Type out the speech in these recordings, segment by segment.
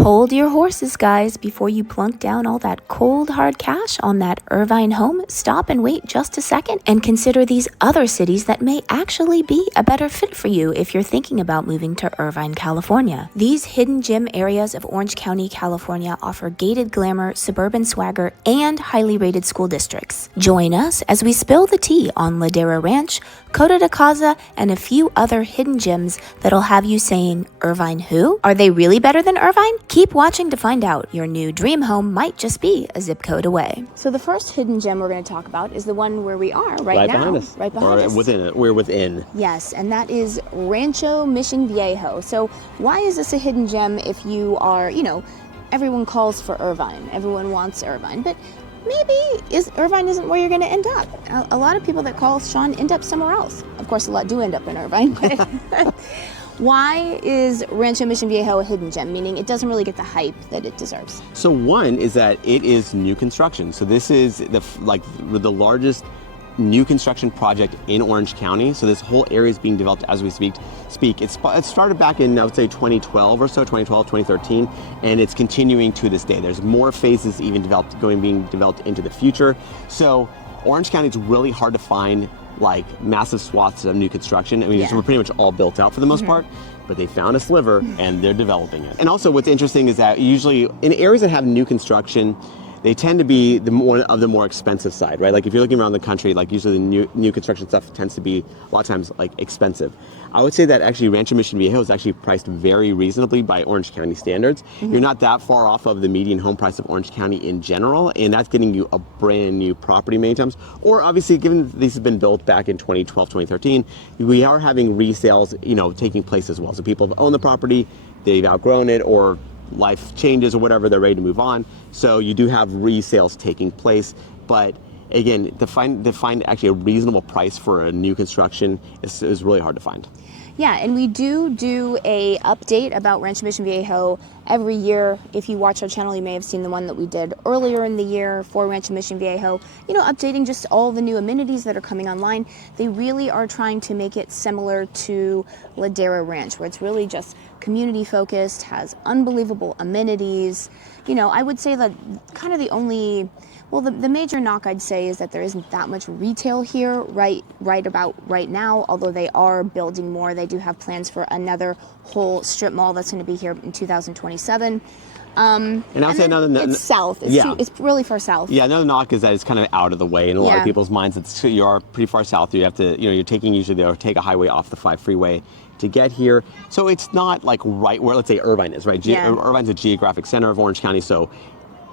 Hold your horses, guys. Before you plunk down all that cold, hard cash on that Irvine home, stop and wait just a second and consider these other cities that may actually be a better fit for you if you're thinking about moving to Irvine, California. These hidden gem areas of Orange County, California offer gated glamour, suburban swagger, and highly rated school districts. Join us as we spill the tea on Ladera Ranch, Coto de Caza, and a few other hidden gems that'll have you saying, Irvine who? Are they really better than Irvine? Keep watching to find out. Your new dream home might just be a zip code away. So the first hidden gem we're going to talk about is the one where we are right now. Behind us. Right behind us. Within it. We're within. Yes, and that is Rancho Mission Viejo. So why is this a hidden gem if you are, everyone calls for Irvine. Everyone wants Irvine. But maybe Irvine isn't where you're going to end up. A lot of people that call Sean end up somewhere else. Of course, a lot do end up in Irvine. But why is Rancho Mission Viejo a hidden gem? Meaning it doesn't really get the hype that it deserves. So one is that it is new construction. So this is the largest new construction project in Orange County. So this whole area is being developed as we speak. It started back in, I would say, 2012 or so, 2013, and it's continuing to this day. There's more phases even being developed into the future. So Orange County is really hard to find massive swaths of new construction. I mean, we're pretty much all built out for the most part, but they found a sliver and they're developing it. And also what's interesting is that usually in areas that have new construction, they tend to be the more expensive side, right? Like if you're looking around the country, usually the new construction stuff tends to be a lot of times expensive. I would say that actually Rancho Mission Viejo is actually priced very reasonably by Orange County standards. You're not that far off of the median home price of Orange County in general, and that's getting you a brand new property many times. Or obviously, given these have been built back in 2012, 2013, we are having resales, taking place as well. So people have owned the property, they've outgrown it, or life changes or whatever, they're ready to move on. So you do have resales taking place, but again, to find actually a reasonable price for a new construction is really hard to find. Yeah, and we do a update about Rancho Mission Viejo every year. If you watch our channel, you may have seen the one that we did earlier in the year for Rancho Mission Viejo, updating just all the new amenities that are coming online. They really are trying to make it similar to Ladera Ranch, where it's really just community focused, has unbelievable amenities. I would say that kind of the major knock I'd say is that there isn't that much retail here right now, although they are building more. They do have plans for another whole strip mall that's going to be here in 2027. And I'll say it's south. It's really far south. Yeah, another knock is that it's kind of out of the way in a lot of people's minds. You are pretty far south. You have to, you're taking usually they'll take a highway off the 5 freeway to get here. So it's not right where, let's say, Irvine is, right? Irvine's a geographic center of Orange County, so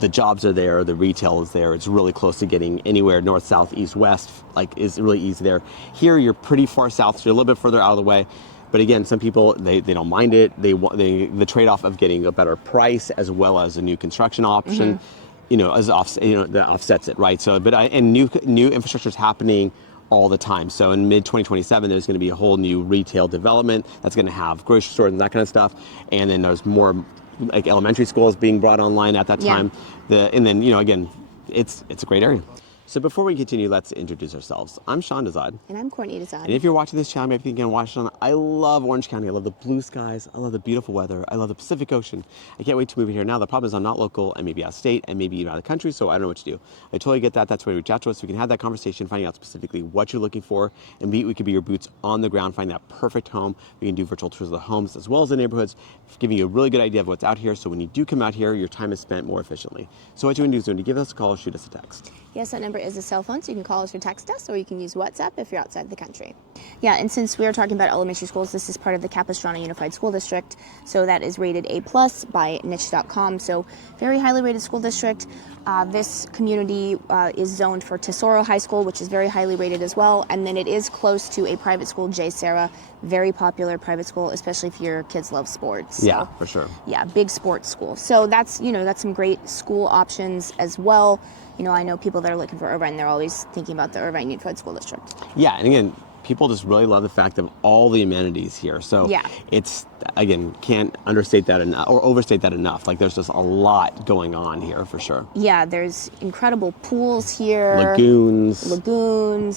the jobs are there, the retail is there. It's really close to getting anywhere north, south, east, west, is really easy there. Here, you're pretty far south, so you're a little bit further out of the way. But again, some people, they don't mind it. The trade-off of getting a better price as well as a new construction option, that offsets it, right? So, and new infrastructure is happening all the time. So in mid-2027, there's going to be a whole new retail development that's going to have grocery stores and that kind of stuff. And then there's more elementary schools being brought online at that time. And then, again, it's a great area. So before we continue, let's introduce ourselves. I'm Sean Dezad. And I'm Courtney Dezad. And if you're watching this channel, maybe you can watch it on. I love Orange County. I love the blue skies. I love the beautiful weather. I love the Pacific Ocean. I can't wait to move in here now. The problem is I'm not local and maybe out of state and maybe even out of the country, so I don't know what to do. I totally get that. That's why you reach out to us. So we can have that conversation, finding out specifically what you're looking for, and we could be your boots on the ground, find that perfect home. We can do virtual tours of the homes as well as the neighborhoods, giving you a really good idea of what's out here. So when you do come out here, your time is spent more efficiently. So what you want to do is when you give us a call, shoot us a text. Yes, that number is a cell phone, so you can call us or text us, or you can use WhatsApp if you're outside the country. Yeah, and since we are talking about elementary schools, this is part of the Capistrano Unified School District, so that is rated A+ by niche.com, so very highly rated school district. This community is zoned for Tesoro High School, which is very highly rated as well, and then it is close to a private school, J. Sarah, very popular private school, especially if your kids love sports. Yeah, for sure. Yeah, big sports school. So that's some great school options as well. I know people that are looking for Irvine, they're always thinking about the Irvine Unified School District. Yeah, and again, people just really love the fact of all the amenities here. So Yeah. it's, again, can't understate that enough or overstate that enough. Like there's just a lot going on here for sure. Yeah, there's incredible pools here. Lagoons,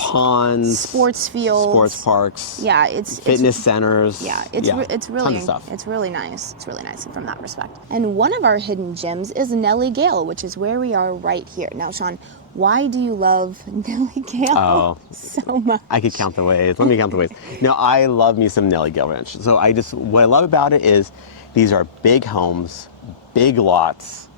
ponds, sports fields, sports parks. Yeah, fitness centers. Yeah, it's really tons of stuff. It's really nice. It's really nice from that respect. And one of our hidden gems is Nellie Gail, which is where we are right here. Now, Sean, why do you love Nellie Gail so much? I could count the ways. Let me count the ways. No, I love me some Nellie Gail Ranch. So what I love about it is these are big homes, big lots,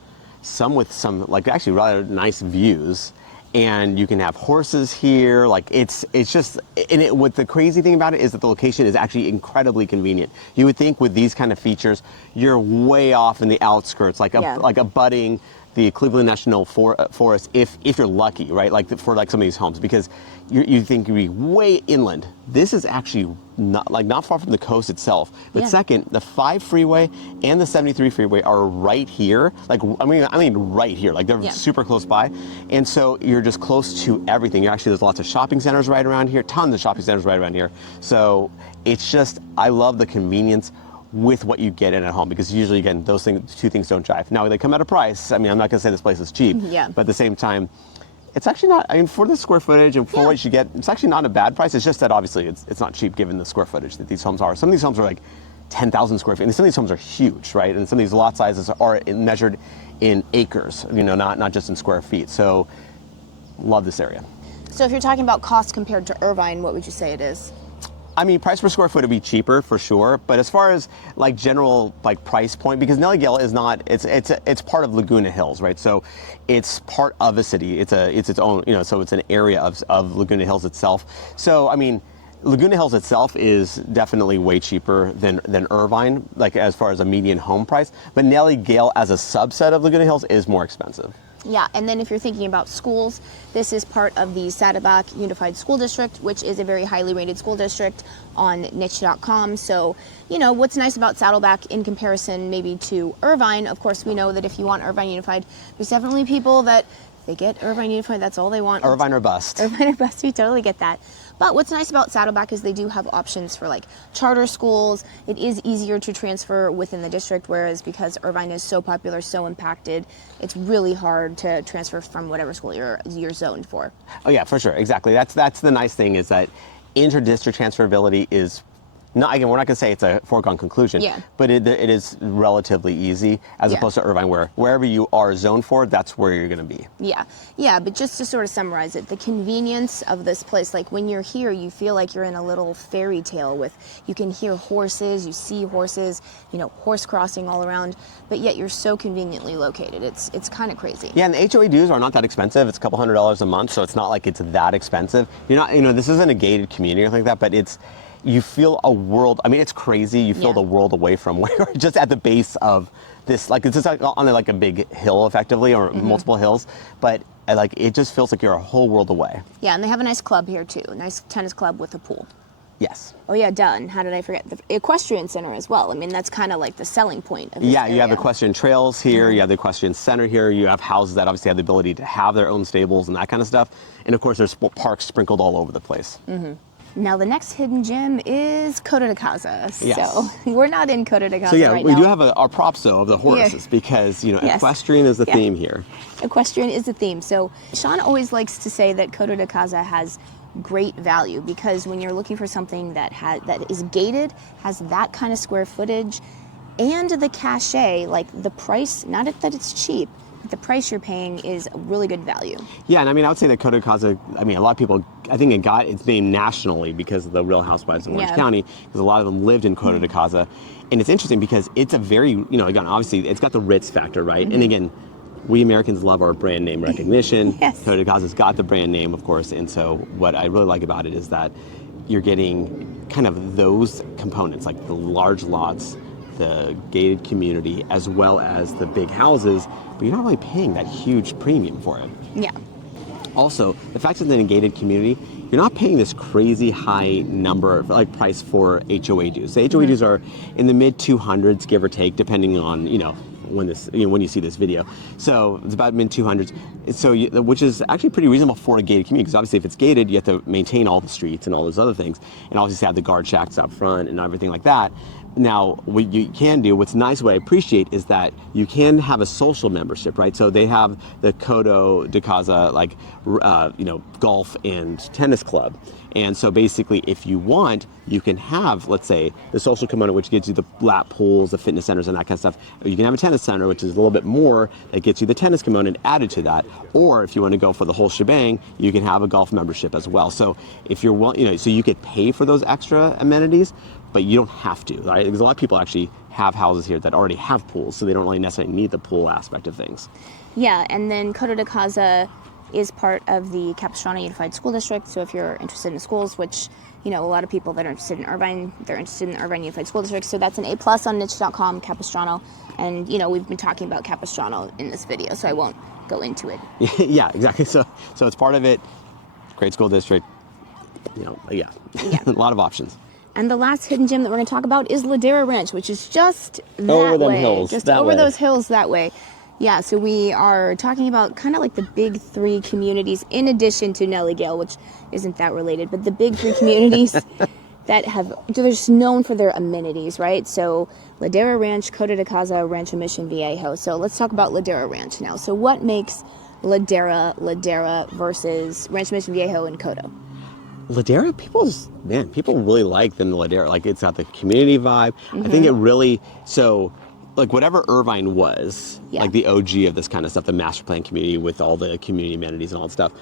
some with some like actually rather nice views. And you can have horses here. Like it's just, and what the crazy thing about it is that the location is actually incredibly convenient. You would think with these kind of features, you're way off in the outskirts, like abutting the Cleveland National Forest, if you're lucky, right? Like for like some of these homes, because you think you'd be way inland. This is actually not far from the coast itself. But second, the 5 freeway and the 73 freeway are right here. Like I mean right here. Like they're super close by, and so you're just close to everything. There's lots of shopping centers right around here, tons of shopping centers right around here. So it's just, I love the convenience with what you get in at home, because usually, again, those two things don't jive. Now, they come at a price. I mean, I'm not going to say this place is cheap, but at the same time, it's actually not, I mean, for the square footage and for what you get, it's actually not a bad price. It's just that obviously it's not cheap given the square footage that these homes are. Some of these homes are like 10,000 square feet, and some of these homes are huge, right? And some of these lot sizes are measured in acres, not just in square feet. So, love this area. So if you're talking about cost compared to Irvine, what would you say it is? I mean, price per square foot would be cheaper for sure, but as far as like general like price point, because Nellie Gail is not, it's part of Laguna Hills, right? So it's part of a city. It's its own, so it's an area of Laguna Hills itself. So I mean, Laguna Hills itself is definitely way cheaper than Irvine, like as far as a median home price. But Nellie Gail as a subset of Laguna Hills is more expensive. Yeah, and then if you're thinking about schools, this is part of the Saddleback Unified School District, which is a very highly rated school district on niche.com. So, what's nice about Saddleback in comparison maybe to Irvine, of course, we know that if you want Irvine Unified, there's definitely people that they get Irvine Unified, that's all they want. Irvine or bust. Irvine or bust, we totally get that. But what's nice about Saddleback is they do have options for like charter schools. It is easier to transfer within the district, whereas because Irvine is so popular, so impacted, it's really hard to transfer from whatever school you're zoned for. Oh yeah, for sure, exactly. That's the nice thing, is that inter-district transferability is not, again, we're not going to say it's a foregone conclusion, but it is relatively easy as opposed to Irvine, where wherever you are zoned for, that's where you're going to be. Yeah, but just to sort of summarize it, the convenience of this place, like when you're here, you feel like you're in a little fairy tale you can hear horses, you see horses, horse crossing all around, but yet you're so conveniently located. It's kind of crazy. Yeah, and the HOA dues are not that expensive. It's a couple $100s a month, so it's not like it's that expensive. You're not, this isn't a gated community or anything like that, but you feel a world, I mean, it's crazy. You feel the world away from where you're just at the base of this, like it's just like on like a big hill effectively, or multiple hills, but it just feels like you're a whole world away. Yeah, and they have a nice club here too, a nice tennis club with a pool. Yes. Oh yeah, done. How did I forget? The equestrian center as well. I mean, that's kind of like the selling point of this area. You have equestrian trails here, you have the equestrian center here, you have houses that obviously have the ability to have their own stables and that kind of stuff, and of course there's parks sprinkled all over the place. Now the next hidden gem is Coto de Caza. Yes. So we not in Coto de Caza right now. We do have our props though of the horses because equestrian is the theme here. Equestrian is the theme. So Sean always likes to say that Coto de Caza has great value, because when you're looking for something that is gated, has that kind of square footage, and the cachet, like the price, not that it's cheap, the price you're paying is really good value. Yeah, and I mean, I would say that Coto de Caza, I mean, a lot of people, I think it got its name nationally because of the Real Housewives of Orange County, because a lot of them lived in Coto de Caza. And it's interesting because it's a very, again, obviously, it's got the Ritz factor, right? And again, we Americans love our brand name recognition. Coto de Caza's got the brand name, of course, and so what I really like about it is that you're getting kind of those components, like the large lots, the gated community, as well as the big houses, but you're not really paying that huge premium for it. Yeah. Also, the fact that in a gated community, you're not paying this crazy high number, price for HOA dues. The HOA dues are in the mid 200s, give or take, depending on, when this, when you see this video. So it's about mid 200s. So which is actually pretty reasonable for a gated community, because obviously if it's gated, you have to maintain all the streets and all those other things, and obviously have the guard shacks out front and everything like that. Now, what you can do, what's nice, what I appreciate, is that you can have a social membership, right? So they have the Coto de Caza, like, golf and tennis club. And so basically, if you want, you can have, let's say, the social component, which gives you the lap pools, the fitness centers, and that kind of stuff. Or you can have a tennis center, which is a little bit more, that gets you the tennis component added to that. Or if you want to go for the whole shebang, you can have a golf membership as well. So if you're, so you could pay for those extra amenities, but you don't have to, right? Because a lot of people actually have houses here that already have pools, so they don't really necessarily need the pool aspect of things. Yeah, and then Coto de Caza is part of the Capistrano Unified School District. So if you're interested in schools, which, a lot of people that are interested in Irvine, they're interested in the Irvine Unified School District. So that's an A+ on niche.com, Capistrano. And, we've been talking about Capistrano in this video, so I won't go into it. Yeah, exactly. So it's part of it. Great school district. Yeah. A lot of options. And the last hidden gem that we're going to talk about is Ladera Ranch, which is just that over them way. Hills, just that over way. those hills that way. Yeah, so we are talking about kind of like the big three communities, in addition to Nellie Gail, which isn't that related, but the big three communities that they're just known for their amenities, right? So Ladera Ranch, Coto de Caza, Rancho Mission Viejo. So let's talk about Ladera Ranch now. So what makes Ladera versus Rancho Mission Viejo and Coto? Ladera, people really like the Ladera. Like, it's got the community vibe. I think it really, like, whatever Irvine was, like the OG of this kind of stuff, the master plan community with all the community amenities and all that stuff,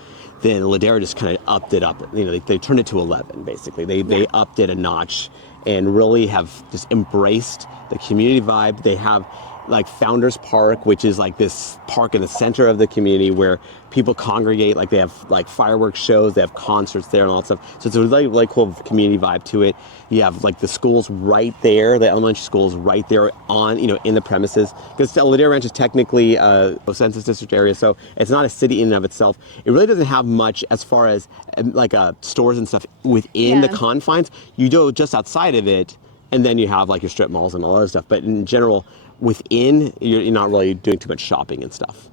then Ladera just kind of upped it up. They turned it to 11, basically. They upped it a notch and really have just embraced the community vibe. They have, like, Founders Park, which is like this park in the center of the community where people congregate. Like, they have like fireworks shows, they have concerts there and all that stuff. So it's a really cool community vibe to it. You have like the schools right there, the elementary schools right there on, in the premises. Because Ladera Ranch is technically a census district area, so it's not a city in and of itself. It really doesn't have much as far as like stores and stuff within the confines. You go just outside of it, and then you have like your strip malls and all that other stuff. But in general, within, you're not really doing too much shopping and stuff.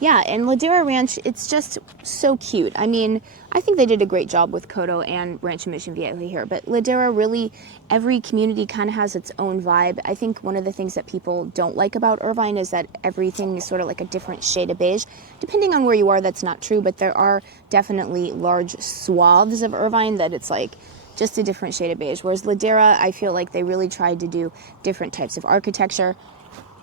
Yeah, and Ladera Ranch, it's just so cute. I mean, I think they did a great job with Coto and Rancho Mission Viejo here, but Ladera, really, every community kind of has its own vibe. I think one of the things that people don't like about Irvine is that everything is sort of like a different shade of beige. Depending on where you are, that's not true, but there are definitely large swaths of Irvine that it's like just a different shade of beige. Whereas Ladera, I feel like they really tried to do different types of architecture.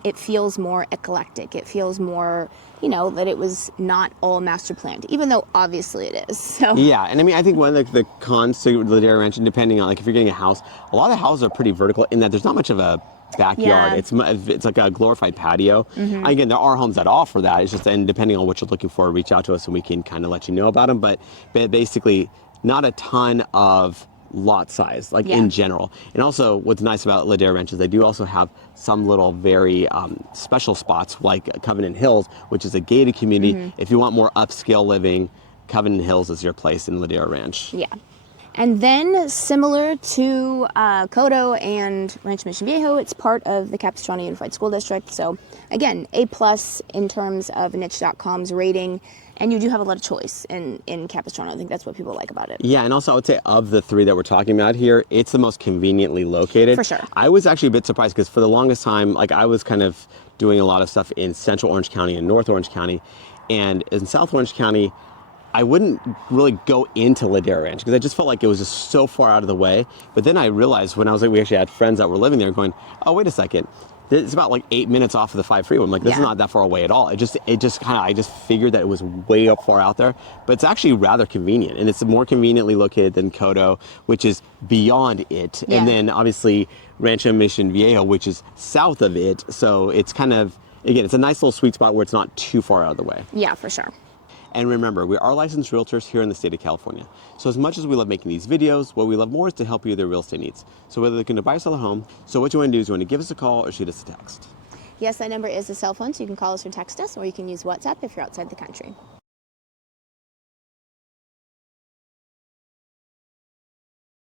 It feels more eclectic. It feels more, that it was not all master planned, even though obviously it is. So yeah, and I mean, I think one of the cons to Ladera Ranch, and depending on, like, if you're getting a house, a lot of the houses are pretty vertical in that there's not much of a backyard. It's like a glorified patio. Again, there are homes that offer that. It's just, and depending on what you're looking for, reach out to us and we can kind of let you know about them. But basically, not a ton of lot size, like in general. And also, what's nice about Ladera Ranch is they do also have some little very special spots, like Covenant Hills, which is a gated community. If you want more upscale living, Covenant Hills is your place in Ladera Ranch. Yeah. And then, similar to Coto and Rancho Mission Viejo, it's part of the Capistrano Unified School District. So, again, A+ in terms of niche.com's rating. And you do have a lot of choice in Capistrano. I think that's what people like about it. Yeah, and also I would say of the three that we're talking about here, it's the most conveniently located. For sure. I was actually a bit surprised because for the longest time, like, I was kind of doing a lot of stuff in Central Orange County and North Orange County. And in South Orange County, I wouldn't really go into Ladera Ranch because I just felt like it was just so far out of the way. But then I realized when I was like, we actually had friends that were living there going, oh, wait a second. It's about like 8 minutes off of the 5 freeway. I'm like, this is not that far away at all. I just figured that it was way up far out there, but it's actually rather convenient, and it's more conveniently located than Coto, which is beyond it, and then obviously Rancho Mission Viejo, which is south of it. So it's kind of, again, it's a nice little sweet spot where it's not too far out of the way. Yeah, for sure. And remember, we are licensed realtors here in the state of California. So as much as we love making these videos, what we love more is to help you with your real estate needs. So whether they're looking to buy or sell a home, so what you want to do is you want to give us a call or shoot us a text. Yes, that number is a cell phone, so you can call us or text us, or you can use WhatsApp if you're outside the country.